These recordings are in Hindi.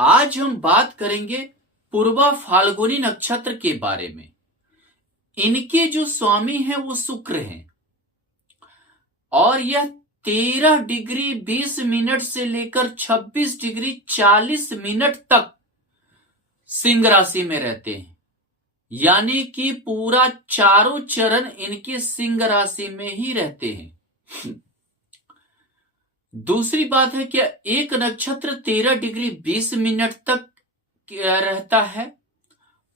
आज हम बात करेंगे पूर्वा फाल्गुनी नक्षत्र के बारे में। इनके जो स्वामी हैं वो शुक्र हैं और यह 13 डिग्री 20 मिनट से लेकर 26 डिग्री 40 मिनट तक सिंह राशि में रहते हैं, यानी कि पूरा चारों चरण इनके सिंह राशि में ही रहते हैं। दूसरी बात है कि एक नक्षत्र 13 डिग्री 20 मिनट तक रहता है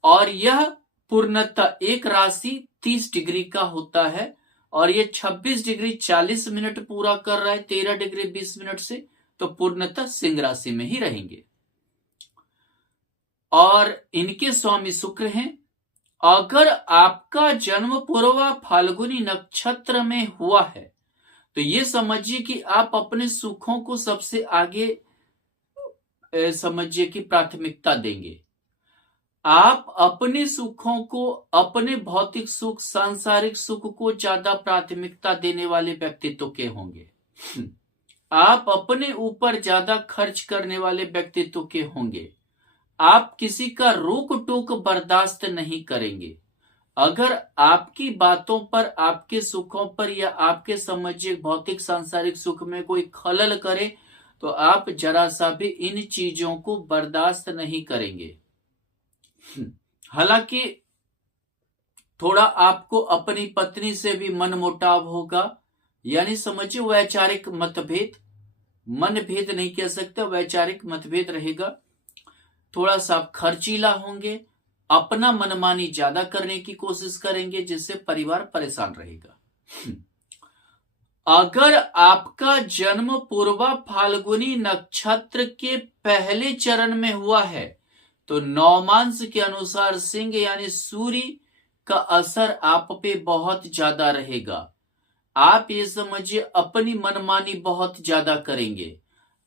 और यह पूर्णतः एक राशि 30 डिग्री का होता है और ये 26 डिग्री 40 मिनट पूरा कर रहा है 13 डिग्री 20 मिनट से, तो पूर्णतः सिंह राशि में ही रहेंगे और इनके स्वामी शुक्र हैं। अगर आपका जन्म पूर्वा फाल्गुनी नक्षत्र में हुआ है तो ये समझिए कि आप अपने सुखों को सबसे आगे समझिए कि प्राथमिकता देंगे। आप अपने सुखों को, अपने भौतिक सुख, सांसारिक सुख को ज्यादा प्राथमिकता देने वाले व्यक्तित्व के होंगे। आप अपने ऊपर ज्यादा खर्च करने वाले व्यक्तित्व के होंगे। आप किसी का रोक टोक बर्दाश्त नहीं करेंगे। अगर आपकी बातों पर, आपके सुखों पर या आपके समझिए भौतिक सांसारिक सुख में कोई खलल करे तो आप जरा सा भी इन चीजों को बर्दाश्त नहीं करेंगे। हालांकि थोड़ा आपको अपनी पत्नी से भी मनमुटाव होगा, यानी समझिए वैचारिक मतभेद, मनभेद नहीं कह सकते, वैचारिक मतभेद रहेगा। थोड़ा सा खर्चीला होंगे, अपना मनमानी ज्यादा करने की कोशिश करेंगे जिससे परिवार परेशान रहेगा। अगर आपका जन्म पूर्वा फाल्गुनी नक्षत्र के पहले चरण में हुआ है तो नवमांश के अनुसार सिंह यानी सूर्य का असर आप पे बहुत ज्यादा रहेगा। आप ये समझिए अपनी मनमानी बहुत ज्यादा करेंगे।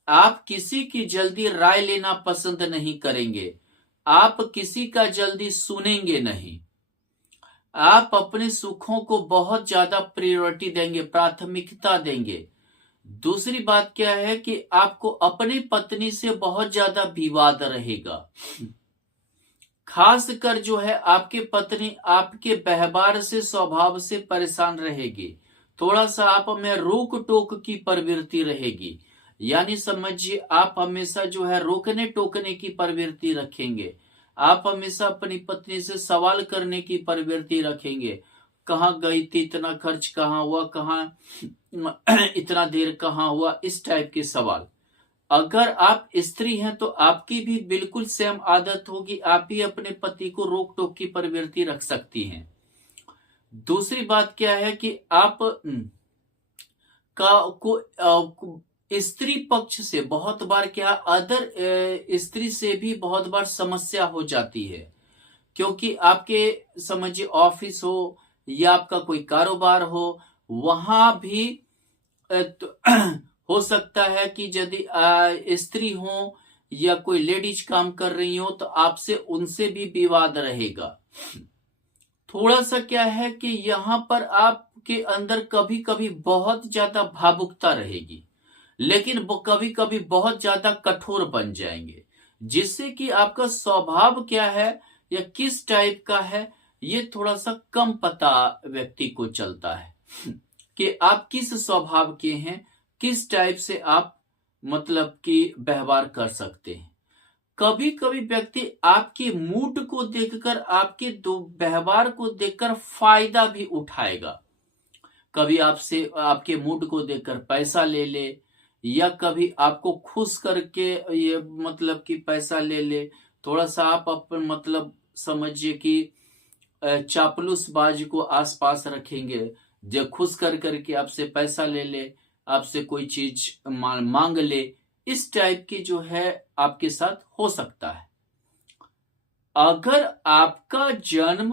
आप किसी की जल्दी राय लेना पसंद नहीं करेंगे। आप किसी का जल्दी सुनेंगे नहीं। आप अपने सुखों को बहुत ज्यादा प्रायोरिटी देंगे, प्राथमिकता देंगे। दूसरी बात क्या है कि आपको अपनी पत्नी से बहुत ज्यादा विवाद रहेगा। खासकर जो है आपकी पत्नी आपके व्यवहार से, स्वभाव से परेशान रहेगी। थोड़ा सा आप में रोक टोक की प्रवृत्ति रहेगी, यानी समझिए आप हमेशा जो है रोकने टोकने की प्रवृत्ति रखेंगे। आप हमेशा अपनी पत्नी से सवाल करने की प्रवृत्ति रखेंगे। कहाँ गई थी, इतना खर्च कहाँ हुआ, कहाँ इतना देर कहाँ हुआ, इस टाइप के सवाल। अगर आप स्त्री हैं तो आपकी भी बिल्कुल सेम आदत होगी, आप ही अपने पति को रोक टोक की प्रवृत्ति रख सकती हैं। दूसरी बात क्या है कि आप स्त्री पक्ष से बहुत बार क्या, अदर स्त्री से भी बहुत बार समस्या हो जाती है, क्योंकि आपके समझिए ऑफिस हो या आपका कोई कारोबार हो, वहां भी हो सकता है कि यदि स्त्री हो या कोई लेडीज काम कर रही हो तो आपसे उनसे भी विवाद रहेगा। थोड़ा सा क्या है कि यहां पर आपके अंदर कभी कभी बहुत ज्यादा भावुकता रहेगी, लेकिन वो कभी कभी बहुत ज्यादा कठोर बन जाएंगे, जिससे कि आपका स्वभाव क्या है या किस टाइप का है ये थोड़ा सा कम पता व्यक्ति को चलता है कि आप किस स्वभाव के हैं, किस टाइप से आप मतलब कि व्यवहार कर सकते हैं। कभी कभी व्यक्ति आपके मूड को देखकर, आपके दो व्यवहार को देखकर फायदा भी उठाएगा। कभी आपसे आपके मूड को देखकर पैसा ले ले, या कभी आपको खुश करके ये मतलब कि पैसा ले ले। थोड़ा सा आप अपन मतलब समझिए कि चापलूस बाज को आसपास रखेंगे, जो खुश कर करके आपसे पैसा ले ले, आपसे कोई चीज मांग ले, इस टाइप की जो है आपके साथ हो सकता है। अगर आपका जन्म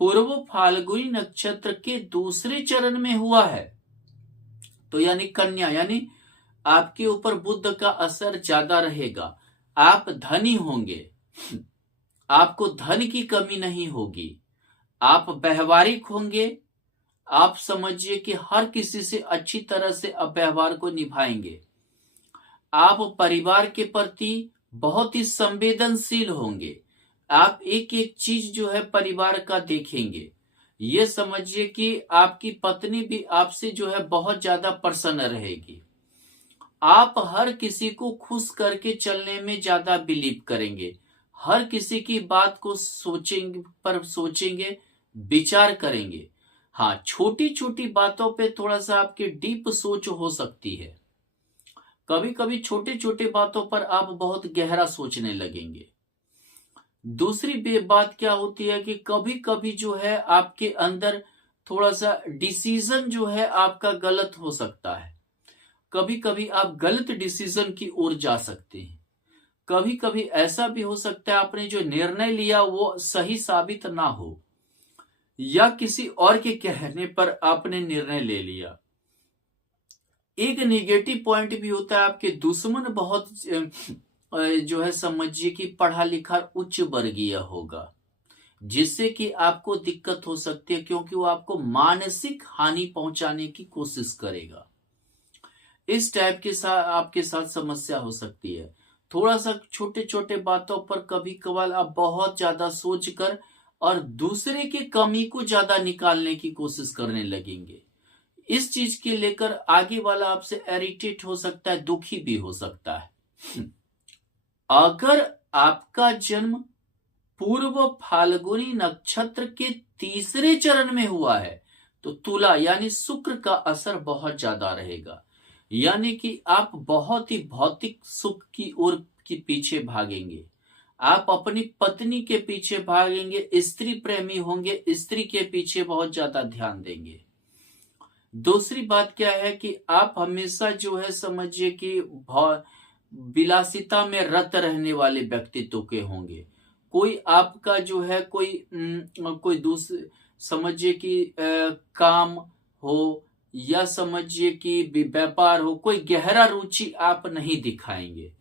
पूर्व फाल्गुनी नक्षत्र के दूसरे चरण में हुआ है तो यानी कन्या, यानी आपके ऊपर बुध का असर ज्यादा रहेगा। आप धनी होंगे, आपको धन की कमी नहीं होगी, आप व्यवहारिक होंगे, आप समझिए कि हर किसी से अच्छी तरह से व्यवहार को निभाएंगे। आप परिवार के प्रति बहुत ही संवेदनशील होंगे। आप एक एक चीज जो है परिवार का देखेंगे। ये समझिए कि आपकी पत्नी भी आपसे जो है बहुत ज्यादा प्रसन्न रहेगी। आप हर किसी को खुश करके चलने में ज्यादा बिलीव करेंगे। हर किसी की बात को सोचेंगे, विचार करेंगे। हाँ, छोटी छोटी बातों पे थोड़ा सा आपकी डीप सोच हो सकती है। कभी कभी छोटे छोटे बातों पर आप बहुत गहरा सोचने लगेंगे। दूसरी बात क्या होती है कि कभी कभी जो है आपके अंदर थोड़ा सा डिसीजन जो है आपका गलत हो सकता है। कभी कभी आप गलत डिसीजन की ओर जा सकते हैं। कभी कभी ऐसा भी हो सकता है आपने जो निर्णय लिया वो सही साबित ना हो, या किसी और के कहने पर आपने निर्णय ले लिया। एक निगेटिव पॉइंट भी होता है, आपके दुश्मन बहुत जो है समझिए कि पढ़ा लिखा उच्च वर्गीय होगा, जिससे कि आपको दिक्कत हो सकती है, क्योंकि वो आपको मानसिक हानि पहुंचाने की कोशिश करेगा। इस टाइप के साथ आपके साथ समस्या हो सकती है। थोड़ा सा छोटे छोटे बातों पर कभी कभार आप बहुत ज्यादा सोचकर और दूसरे की कमी को ज्यादा निकालने की कोशिश करने लगेंगे। इस चीज के लेकर आगे वाला आपसे इरिटेट हो सकता है, दुखी भी हो सकता है। अगर आपका जन्म पूर्व फाल्गुनी नक्षत्र के तीसरे चरण में हुआ है तो तुला यानी शुक्र का असर बहुत ज्यादा रहेगा। यानी कि आप बहुत ही भौतिक सुख की ओर के पीछे भागेंगे। आप अपनी पत्नी के पीछे भागेंगे, स्त्री प्रेमी होंगे, स्त्री के पीछे बहुत ज्यादा ध्यान देंगे। दूसरी बात क्या है कि आप हमेशा जो है समझिए कि विलासिता में रत रहने वाले व्यक्तित्व के होंगे। कोई आपका जो है कोई दूसरे समझिए कि काम हो या समझिए कि व्यापार हो, कोई गहरा रुचि आप नहीं दिखाएंगे।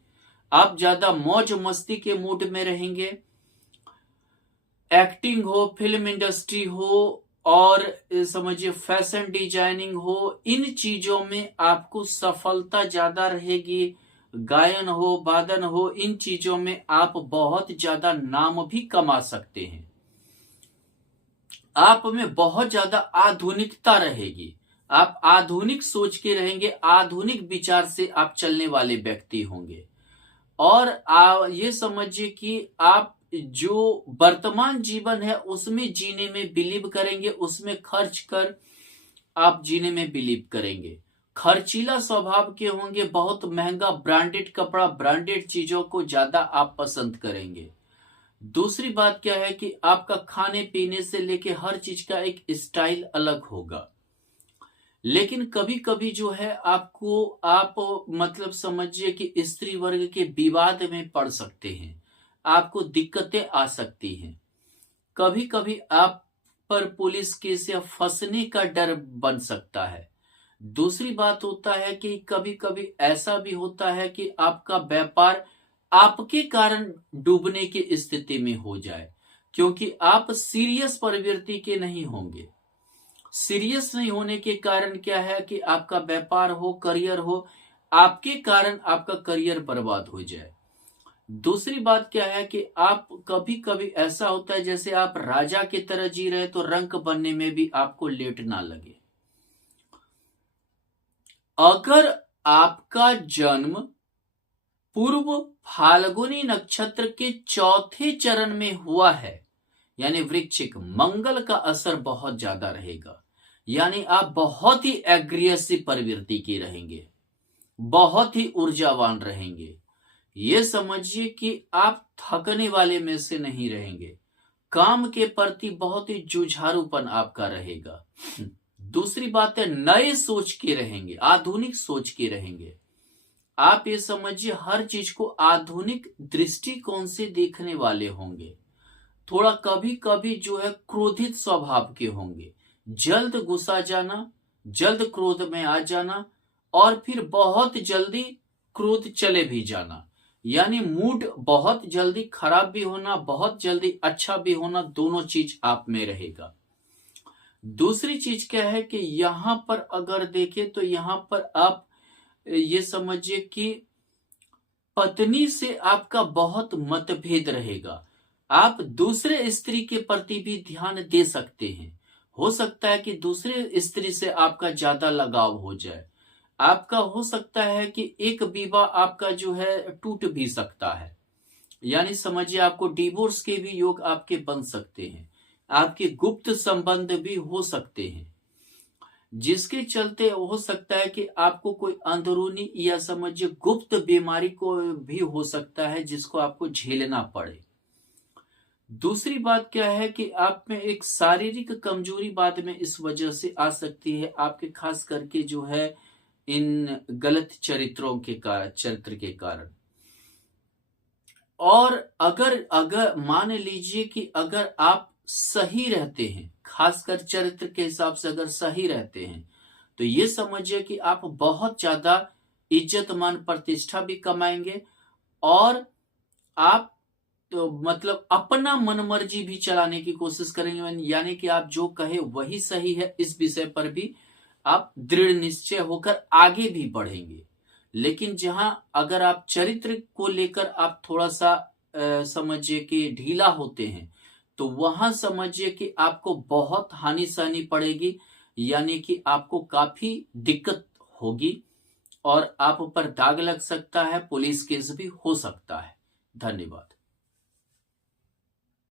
आप ज्यादा मौज मस्ती के मूड में रहेंगे। एक्टिंग हो, फिल्म इंडस्ट्री हो और समझिए फैशन डिजाइनिंग हो, इन चीजों में आपको सफलता ज्यादा रहेगी। गायन हो, वादन हो, इन चीजों में आप बहुत ज्यादा नाम भी कमा सकते हैं। आप में बहुत ज्यादा आधुनिकता रहेगी। आप आधुनिक सोच के रहेंगे, आधुनिक विचार से आप चलने वाले व्यक्ति होंगे। और ये समझिए कि आप जो वर्तमान जीवन है उसमें जीने में बिलीव करेंगे, उसमें खर्च कर आप जीने में बिलीव करेंगे। खर्चीला स्वभाव के होंगे, बहुत महंगा ब्रांडेड कपड़ा, ब्रांडेड चीजों को ज्यादा आप पसंद करेंगे। दूसरी बात क्या है कि आपका खाने पीने से लेके हर चीज का एक स्टाइल अलग होगा। लेकिन कभी कभी जो है आप मतलब समझिए कि स्त्री वर्ग के विवाद में पड़ सकते हैं, आपको दिक्कतें आ सकती हैं। कभी कभी आप पर पुलिस केस या फंसने का डर बन सकता है। दूसरी बात होता है कि कभी कभी ऐसा भी होता है कि आपका व्यापार आपके कारण डूबने की स्थिति में हो जाए, क्योंकि आप सीरियस प्रवृत्ति के नहीं होंगे। सीरियस नहीं होने के कारण क्या है कि आपका व्यापार हो, करियर हो, आपके कारण आपका करियर बर्बाद हो जाए। दूसरी बात क्या है कि आप कभी कभी ऐसा होता है जैसे आप राजा की तरह जी रहे तो रंक बनने में भी आपको लेट ना लगे। अगर आपका जन्म पूर्व फाल्गुनी नक्षत्र के चौथे चरण में हुआ है यानी वृश्चिक, मंगल का असर बहुत ज्यादा रहेगा। यानी आप बहुत ही एग्रेसिव प्रवृत्ति के रहेंगे, बहुत ही ऊर्जावान रहेंगे। ये समझिए कि आप थकने वाले में से नहीं रहेंगे। काम के प्रति बहुत ही जुझारूपन आपका रहेगा। दूसरी बात है नए सोच के रहेंगे, आधुनिक सोच के रहेंगे। आप ये समझिए हर चीज को आधुनिक दृष्टिकोण से देखने वाले होंगे। थोड़ा कभी कभी जो है क्रोधित स्वभाव के होंगे, जल्द गुस्सा जाना, जल्द क्रोध में आ जाना और फिर बहुत जल्दी क्रोध चले भी जाना। यानी मूड बहुत जल्दी खराब भी होना, बहुत जल्दी अच्छा भी होना, दोनों चीज आप में रहेगा। दूसरी चीज क्या है कि यहां पर अगर देखें तो यहां पर आप ये समझिए कि पत्नी से आपका बहुत मतभेद रहेगा। आप दूसरे स्त्री के प्रति भी ध्यान दे सकते हैं। हो सकता है कि दूसरे स्त्री से आपका ज्यादा लगाव हो जाए। आपका हो सकता है कि एक विवाह आपका जो है टूट भी सकता है, यानी समझिए आपको डिवोर्स के भी योग आपके बन सकते हैं। आपके गुप्त संबंध भी हो सकते हैं, जिसके चलते हो सकता है कि आपको कोई अंदरूनी या समझिए गुप्त बीमारी को भी हो सकता है, जिसको आपको झेलना पड़े। दूसरी बात क्या है कि आप में एक शारीरिक कमजोरी बाद में इस वजह से आ सकती है, आपके खास करके जो है इन गलत चरित्र के कारण। और अगर अगर मान लीजिए कि अगर आप सही रहते हैं, खासकर चरित्र के हिसाब से अगर सही रहते हैं, तो ये समझिए कि आप बहुत ज्यादा इज्जत मान प्रतिष्ठा भी कमाएंगे। और आप तो मतलब अपना मनमर्जी भी चलाने की कोशिश करेंगे, यानी कि आप जो कहे वही सही है, इस विषय पर भी आप दृढ़ निश्चय होकर आगे भी बढ़ेंगे। लेकिन जहां अगर आप चरित्र को लेकर आप थोड़ा सा समझिए कि ढीला होते हैं, तो वहां समझिए कि आपको बहुत हानि सहनी पड़ेगी, यानी कि आपको काफी दिक्कत होगी और आप पर दाग लग सकता है, पुलिस केस भी हो सकता है। धन्यवाद।